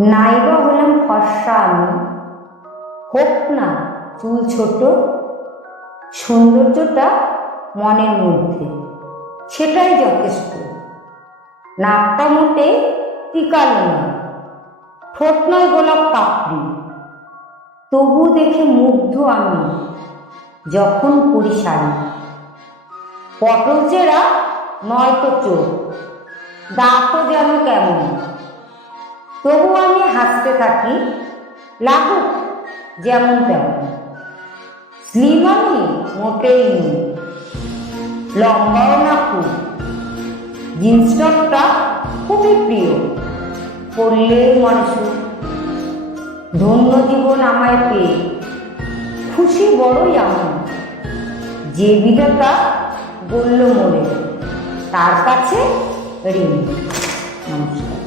নাইবা হলাম ফর্সা আমি, হোক না চুল ছোট, সৌন্দর্যটা মনের মধ্যে, সেটাই যথেষ্ট। নাকটা মোটে টিকালো না, ঠোঁট নয় গোলাপ পাপড়ি, তবু দেখে মুগ্ধ আমি যখন পরি শাড়ি। পটল চেরা নয়তো চোখ, দাঁতও যেন কেমন, তবু আমি হাসতে থাকি, লাগুক যেমন তেমন। স্লিম আমি মোটেই নই, লম্বাও না খুব, জিন্স টপটা খুবই প্রিয়, পরলেই মনে সুখ। ধন্য জীবন আমায় পেয়ে, খুশি বড়ই আমি, যে বিধাতা বলল মোরে, তার কাছে ঋণী। নমস্কার।